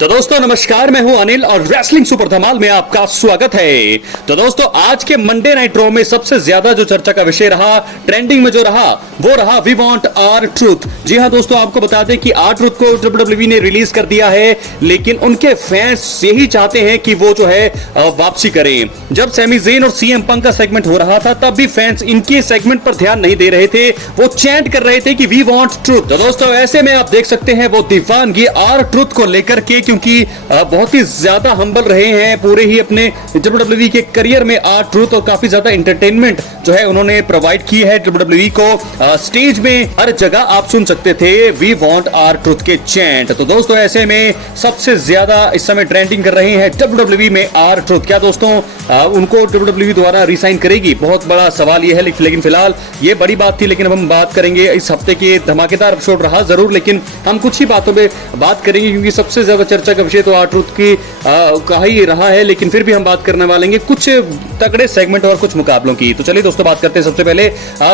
तो दोस्तों नमस्कार, मैं हूं अनिल और रेसलिंग सुपर धमाल में आपका स्वागत है। तो दोस्तों आज के मंडे नाइट रॉ में सबसे ज्यादा जो चर्चा का विषय रहा, ट्रेंडिंग में जो रहा, वो रहा वी वांट आर ट्रूथ। जी हां दोस्तों, आपको बता दें कि आर ट्रूथ को डब्ल्यूडब्ल्यूई ने रिलीज कर दिया है, लेकिन उनके फैंस यही चाहते हैं कि वो जो है वापसी करें। जब सैमी ज़ेन और सीएम पंक का सेगमेंट हो रहा था, तब भी फैंस इनके सेगमेंट पर ध्यान नहीं दे रहे थे, वो चैंट कर रहे थे कि वी वांट ट्रूथ। तो दोस्तों ऐसे में आप देख सकते हैं वो दीवानगी आर ट्रूथ को लेकर के, क्योंकि बहुत ही ज्यादा हम्बल रहे हैं पूरे ही अपने डब्ल्यूडब्ल्यूई के करियर में आर ट्रूथ, और काफी ज्यादा एंटरटेनमेंट जो है उन्होंने प्रोवाइड की है डब्ल्यूडब्ल्यूई को। स्टेज में हर जगह आप सुन सकते थे वी वांट आर ट्रूथ के चैंट। तो दोस्तों ऐसे में सबसे ज्यादा इस समय ट्रेंडिंग कर रहे हैं डब्ल्यूडब्ल्यूई में आर ट्रूथ। क्या दोस्तों उनको डब्ल्यूडब्ल्यूई द्वारा रिसाइन करेगी? बहुत बड़ा सवाल यह है, लेकिन फिलहाल ये बड़ी बात थी। लेकिन अब हम बात करेंगे, इस हफ्ते के धमाकेदार एपिसोड रहा जरूर, लेकिन हम कुछ ही बातों पे बात करेंगे, क्योंकि सबसे ज्यादा चर्चा का विषय तो आर ट्रूथ की का ही रहा है। लेकिन फिर भी हम बात करने वाले हैं कुछ तगड़े सेगमेंट और कुछ मुकाबलों की। तो चलिए दोस्तों बात करते हैं। सबसे पहले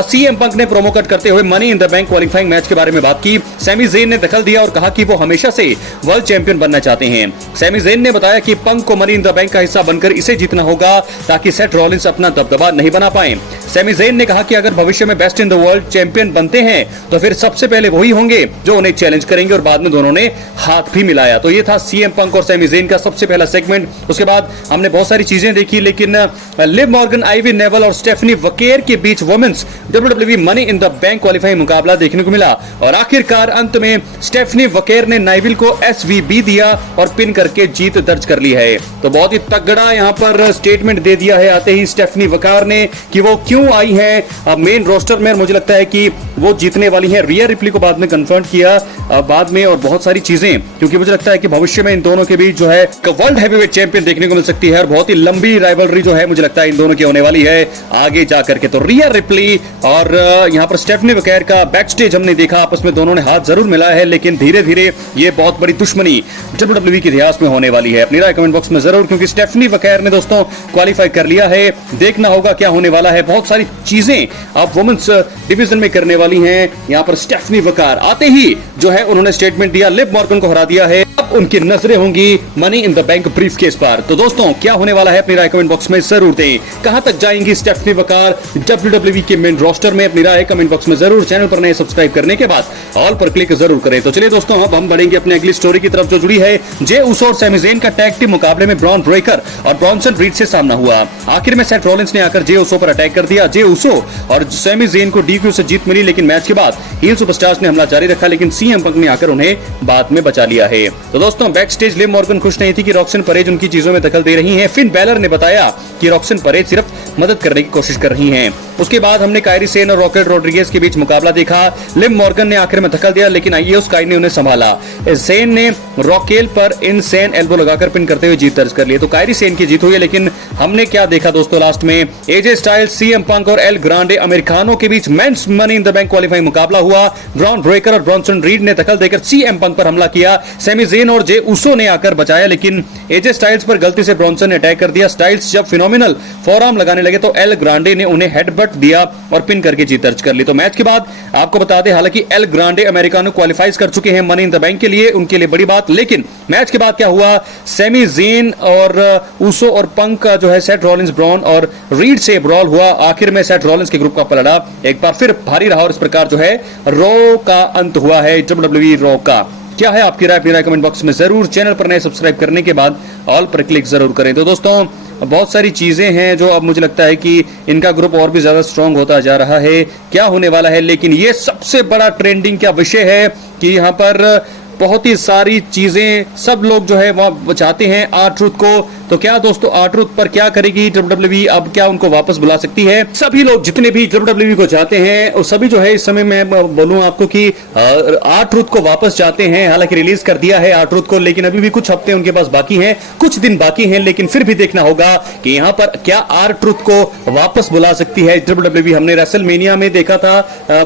सीएम पंक ने प्रोमो कट करते हुए money in the bank qualifying match के बारे में बात की। सैमी ज़ेन ने दखल दिया और कहा कि वो हमेशा से वर्ल्ड चैंपियन बनना चाहते हैं। सैमी ज़ेन ने बताया कि पंक को मनी इन द बैंक का हिस्सा बनकर इसे जीतना होगा, ताकि सेथ रॉलिंस अपना दबदबा नहीं बना पाए। सैमी ज़ेन ने कहा कि अगर भविष्य में best in the world champion बनते हैं, तो फिर सबसे पहले वही होंगे जो उन्हें चैलेंज करेंगे, और बाद में दोनों ने हाथ भी मिलाया। तो ये था सीएम पंक और सैमी ज़ेन का सबसे पहला सेगमेंट। उसके बाद हमने बहुत सारी चीजें देखी, लेकिन लिव मॉर्गन, आइवी नेवल और स्टेफनी वकेर के बीच women's WWE money in the bank qualifying मुकाबला देखने को मिला, और आखिरकार अंत में स्टेफनी वकेर ने नाइविल को एसवीबी दिया और पिन करके जीत दर्ज कर ली है। तो बहुत ही तगड़ा यहाँ पर स्टेटमेंट दे दिया है आते ही स्टेफनी वकार ने कि वो क्यों आई है मेन रोस्टर में। मुझे लगता है कि वो जीतने वाली है। रिया रिप्ली को बाद में कंफर्म किया बाद में, और बहुत सारी चीजें, क्योंकि मुझे लगता है कि भविष्य में इन दोनों के बीच जो है वर्ल्ड हैवीवेट चैंपियन देखने को मिल सकती है, और बहुत ही लंबी राइवलरी जो है मुझे लगता है इन दोनों की होने वाली है आगे जाकर के। तो रिया रिप्ली और यहाँ पर स्टेफनी वकेर का बैक स्टेज हमने देखा, आपस में दोनों ने हाथ जरूर मिलाया है, लेकिन धीरे धीरे ये बहुत बड़ी दुश्मनी डब्ल्यूडब्ल्यूई के इतिहास में होने वाली है। अपनी राय कमेंट बॉक्स में जरूर, क्योंकि स्टेफनी वकेर ने दोस्तों क्वालिफाई कर लिया है। देखना होगा क्या होने वाला है। बहुत सारी चीजें आप वुमेन्स डिवीजन में करने वाली हैं। यहाँ पर स्टेफनी वकार आते ही जो है उन्होंने स्टेटमेंट दिया, लिव मॉर्गन को हरा दिया है। अब उनकी नजरें होंगी money in the bank briefcase पर। तो दोस्तों क्या होने वाला है अपनी राय कमेंट बॉक्स में जरूर दें। कहां तक जाएंगी स्टेफनी वकार डब्ल्यूडब्ल्यूई के मेन रोस्टर में? अपनी राय कमेंट बॉक्स में जरूर। चैनल पर नए सब्सक्राइब करने के बाद ऑल पर क्लिक जरूर करें। तो चलिए दोस्तों अब हम बढ़ेंगे अपनी अगली स्टोरी की तरफ, जो जुड़ी है जे उसो और सैमी ज़ेन का टैग टीम मुकाबले में ब्रॉन ब्रेकर और ब्रॉनसन रीड से सामना हुआ। आखिर में सेथ रॉलिंस ने आकर जे उसो पर अटैक कर दिया। जे उसो और सैमी ज़ेन को डीक्यू से जीत मिली, लेकिन मैच के बाद हील सुपरस्टार्स ने हमला जारी रखा, लेकिन सीएम पंक ने आकर उन्हें बाद में बचा लिया है। तो दोस्तों बैक स्टेज लिव मॉर्गन खुश नहीं थी कि रॉक्सन परेज उनकी चीजों में दखल दे रही हैं। फिन बैलर ने बताया कि रॉक्सन परेज सिर्फ मदद करने की कोशिश कर रही हैं। उसके बाद हमने कायरी सेन और रॉकेट रोड्रिगेज के बीच मुकाबला देखा। लिव मॉर्गन ने आखिर में दखल दिया, लेकिन आईओ स्काई ने उन्हें संभाला। सेन ने रॉकेल पर इनसेन एल्बो लगाकर पिन करते हुए जीत दर्ज कर ली। तो कायरी सेन की जीत हुई, लेकिन हमने क्या देखा दोस्तों लास्ट में? एजे स्टाइल्स, सीएम पंक और एल ग्रांडे अमेरिकानों के बीच men's money in the bank qualifying मुकाबला हुआ। ब्रॉन ब्रेकर और ब्रॉनसन रीड ने दखल देकर सीएम पंक पर हमला किया। सैमी ज़ेन और जे उसो ने आकर बचाया, लेकिन एजे स्टाइल्स पर गलती से ब्रॉनसन ने अटैक कर दिया। स्टाइल्स जब फिनोमिनल फोरआर्म लगाने लगे तो एल ग्रांडे ने उन्हें हेडबट दिया और पिन करके जीत दर्ज कर ली। तो मैच के बाद आपको बता दें, हालांकि एल ग्रांडे अमेरिकानो क्वालिफाइज कर चुके हैं मनी इन द बैंक के लिए, उनके लिए बड़ी बात। लेकिन मैच के बाद क्या हुआ? सैमी ज़ेन और उसो और पंक का जो है सेथ रॉलिंस, ब्रॉन और रीड से ब्रॉल हुआ। आखिर में सेथ रॉलिंस के ग्रुप का पलड़ा एक बार फिर भारी रहा, और इस प्रकार जो है रॉ का अंत हुआ है डब्ल्यूडब्ल्यूई रॉ का। क्या है आपकी राय? अपनी राय कमेंट बॉक्स में जरूर। चैनल पर नए सब्सक्राइब करने के बाद ऑल पर क्लिक जरूर करें। तो दोस्तों बहुत सारी चीजें हैं जो अब मुझे लगता है कि इनका ग्रुप और भी ज्यादा स्ट्रांग होता जा रहा है। क्या होने वाला है? लेकिन ये सबसे बड़ा ट्रेंडिंग का विषय है कि यहाँ पर बहुत ही सारी चीजें सब लोग जो है वह चाहते हैं आर ट्रूथ को। तो क्या दोस्तों आर ट्रूथ पर क्या करेगी डब्ल्यूडब्ल्यूई? अब क्या उनको वापस बुला सकती है? सभी लोग जितने भी डब्ल्यूडब्ल्यूई को चाहते हैं और सभी जो है इस समय मैं बोलूं आपको कि आर ट्रूथ को वापस चाहते हैं। हालांकि रिलीज कर दिया है आर ट्रूथ को, लेकिन अभी भी कुछ हफ्ते उनके पास बाकी हैं, कुछ दिन बाकी हैं। लेकिन फिर भी देखना होगा कि यहाँ पर क्या आर ट्रूथ को वापस बुला सकती है डब्ल्यूडब्ल्यूई। हमने रेसलमेनिया में देखा था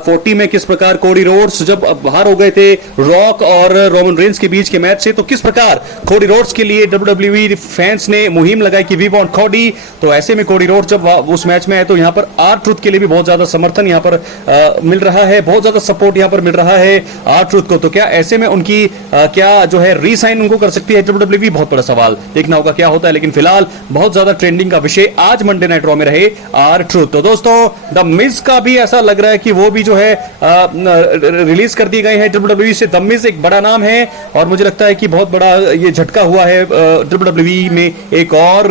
40 में किस प्रकार कोडी रोड्स जब बाहर हो गए थे, रॉक और रोमन रेंस के बीच के मैच से, तो किस प्रकार कोडी रोड्स के लिए WWE फैंस ने मुहिम लगाई कि वी वांट कोडी, तो ऐसे में कोडी रोड्स जब उस मैच में आए तो यहाँ पर आर ट्रूथ के लिए भी बहुत ज्यादा समर्थन यहाँ पर मिल रहा है, बहुत ज्यादा सपोर्ट यहाँ पर मिल रहा है आर ट्रूथ को। तो क्या ऐसे में उनकी क्या जो है रीसाइन उनको कर सकती है WWE, बहुत बड़ा सवाल, देखना होगा क्या होता है। लेकिन फिलहाल बहुत ज्यादा ट्रेंडिंग का विषय आज मंडे नाइट रॉ में रहे आर ट्रूथ। तो दोस्तों द मिज का भी ऐसा लग रहा है कि वो भी जो है रिलीज कर दिए गए हैं WWE से। द मिज एक बड़ा नाम है और मुझे लगता है कि बहुत बड़ा ये झटका हुआ है WWE में एक और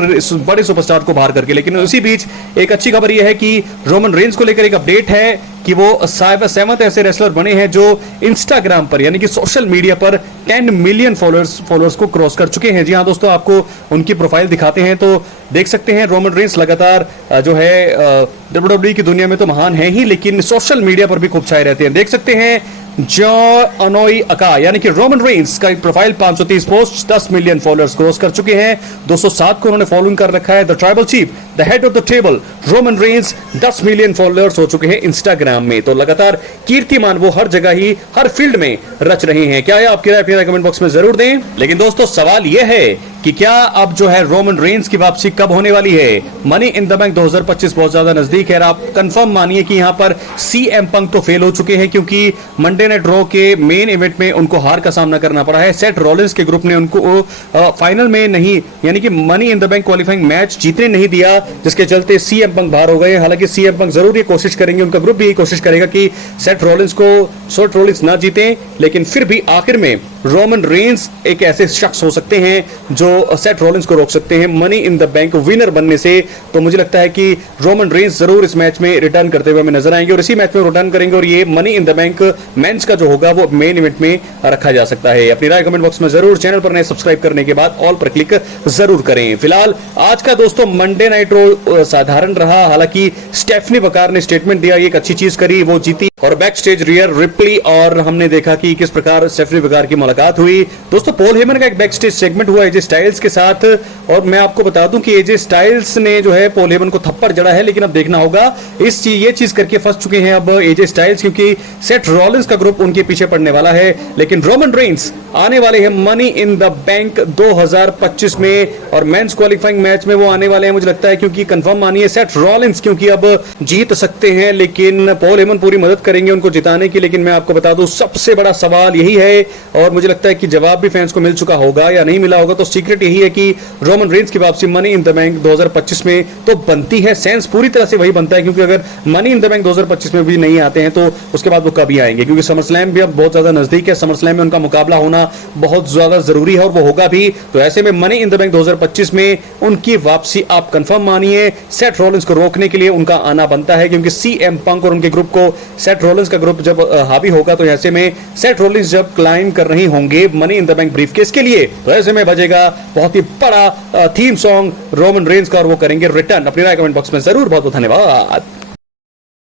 बड़े सुपरस्टार को बाहर करके। लेकिन उसी बीच एक अच्छी खबर यह है कि रोमन रेंस को लेकर एक अपडेट है कि वो 7 ऐसे रेसलर बने हैं जो इंस्टाग्राम पर यानी कि सोशल मीडिया पर 10 मिलियन फॉलोअर्स को क्रॉस कर चुके हैं। जी हाँ दोस्तों, आपको उनकी प्रोफाइल दिखाते हैं तो देख सकते हैं रोमन रेंस लगातार जो है WWE की दुनिया में तो महान है ही, लेकिन सोशल मीडिया पर भी खूब छाए रहते हैं। देख सकते हैं जॉय अनोई अका यानी कि रोमन रेंस का profile 530 post, 10 million followers cross कर चुके हैं। 207 को उन्होंने फॉलोइंग कर रखा है। The tribal chief, the head of the table Roman Reigns 10 million followers हो चुके हैं इंस्टाग्राम में। तो लगातार कीर्तिमान वो हर जगह ही हर फील्ड में रच रहे हैं। क्या है आपकी राय, अपनी कमेंट बॉक्स में जरूर दें। लेकिन दोस्तों सवाल यह है कि क्या अब जो है रोमन रेंस की वापसी कब होने वाली है। मनी इन द बैंक 2025 बहुत ज्यादा नजदीक है। आप कंफर्म मानिए कि यहां पर CM पंक तो फेल हो चुके हैं क्योंकि मंडे नाइट रॉ के मेन इवेंट में उनको हार का सामना करना पड़ा है। सेथ रॉलिंस के ग्रुप ने उनको फाइनल में नहीं यानी कि money in the bank qualifying match जीतने नहीं दिया, जिसके चलते CM पंक बाहर हो गए। हालांकि CM पंक जरूर ये कोशिश करेंगे, उनका ग्रुप भी ये कोशिश करेगा कि सेथ रॉलिंस ना जीते, लेकिन फिर भी आखिर में रोमन रेंस एक ऐसे शख्स हो सकते हैं जो सेथ रॉलिंस को रोक सकते हैं money in the bank winner बनने से। तो मुझे लगता है कि रोमन रेंस जरूर इस मैच में रिटर्न करते हुए हमें नजर आएंगे और इसी मैच में रिटर्न करेंगे और ये money in the bank means का जो होगा वो मेन इवेंट में रखा जा सकता है। अपनी राय कमेंट बॉक्स में जरूर, चैनल पर नए सब्सक्राइब करने के बाद ऑल पर क्लिक जरूर करें। फिलहाल आज का दोस्तों मंडे नाइट रॉ साधारण रहा। हालांकि स्टेफनी बकार ने स्टेटमेंट दिया, एक अच्छी चीज करी, वो जीती और बैक स्टेज रियर रिप्ली और हमने देखा कि किस प्रकार स्टेफनी बकार की मुलाकात हुई। दोस्तों पॉल हेमन का एक बैक स्टेज सेगमेंट हुआ एजे स्टाइल्स के साथ और मैं आपको बता दूं कि एजे स्टाइल्स ने जो है पॉल हेमन को थप्पड़ जड़ा है, लेकिन अब देखना होगा ये चीज करके फंस चुके हैं अब एजे स्टाइल्स क्योंकि सेथ रॉलिंस का ग्रुप उनके पीछे पड़ने वाला है। लेकिन रोमन रेंस आने वाले हैं मनी इन द बैंक 2025 में और मेंस क्वालिफाइंग मैच में वो आने वाले हैं मुझे लगता है, क्योंकि कंफर्म मानिए सेथ रॉलिंस क्योंकि अब जीत सकते हैं, लेकिन पॉल हेमन पूरी मदद करेंगे उनको जिताने की। लेकिन मैं आपको बता दूं सबसे बड़ा सवाल यही है और मुझे लगता है कि जवाब भी फैंस को मिल चुका होगा या नहीं मिला होगा। तो सीक्रेट यही है कि रोमन रेंस की वापसी मनी इन द बैंक 2025 में तो बनती है, सेंस पूरी तरह से वही बनता है, क्योंकि अगर मनी इन द बैंक 2025 में भी नहीं आते हैं तो उसके बाद वो कभी आएंगे, क्योंकि समर स्लैम भी अब बहुत ज्यादा नजदीक है। समर स्लैम में उनका मुकाबला होना बहुत ज्यादा जरूरी है और वो होगा भी। तो ऐसे में मनी इन द बैंक 2025 में उनकी वापसी आप कंफर्म मानिए। सेथ रॉलिंस को रोकने के लिए उनका आना बनता है, क्योंकि CM पंक और उनके ग्रुप को सेथ रॉलिंस का ग्रुप जब हावी होगा तो ऐसे में सेथ रॉलिंस जब क्लाइम कर रही होंगे money in the bank briefcase के लिए तो ऐसे में बजेगा बहुत ही बड़ा थीम सॉन्ग रोमन रेंस का और वो करेंगे रिटर्न। अपनी राय कमेंट बॉक्स में जरूर। बहुत बहुत धन्यवाद।